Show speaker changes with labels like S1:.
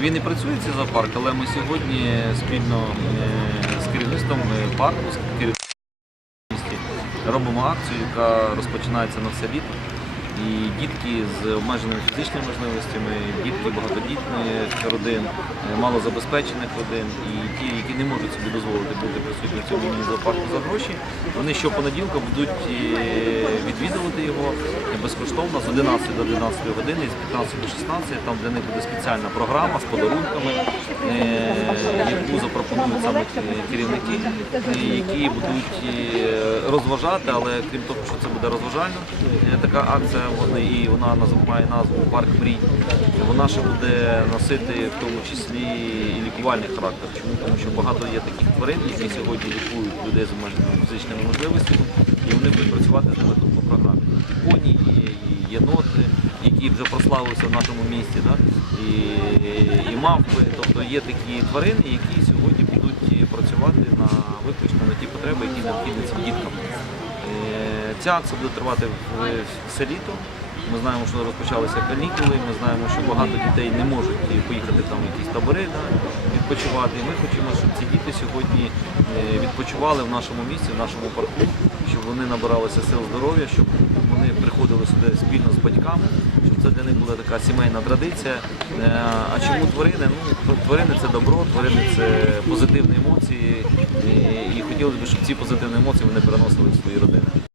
S1: Він і працює цей зоопарк, але ми сьогодні спільно е, з керівництвом парку, з керівництвом робимо акцію, яка розпочинається на все літо. І дітки з обмеженими фізичними можливостями, дітки багатодітних родин, е, малозабезпечених родин і ті, які не можуть собі дозволити бути присутні в цьому міні-зоопарку за гроші, вони щопонеділка будуть е, відвідувати його безкоштовно з 11 до 12 години, з 15 до 16. Там для них буде спеціальна програма з подарунками, е, яку запропонують саме керівники, які будуть е, розважати, але крім того, що це буде розважально, е, така акція вони і вона має назву Парк мрій. Вона ще буде носити в тому числі і лікувальний характер. Чому? Тому що багато є таких тварин, які сьогодні лікують людей з обмеженими фізичними можливостями, і вони будуть працювати з ними тут по програмі. І єноти, які вже прославилися в нашому місті, да? і, і мавпи. Тобто є такі тварини, які сьогодні будуть працювати на виключно на ті потреби, які необхідні цим діткам. Е, Ця акція буде тривати все літо. Ми знаємо, що розпочалися канікули, ми знаємо, що багато дітей не можуть поїхати там в якісь табори да, відпочивати. І ми хочемо, щоб ці діти сьогодні е, відпочивали в нашому місці, в нашому парку, щоб вони набиралися сил здоров'я, щоб вони приходили сюди спільно з батьками, щоб це для них була така сімейна традиція. Е, А чому тварини? Ну, тварини це добро, тварини це позитивні емоції. І, хотілося б, щоб ці позитивні емоції вони переносили в свої родини.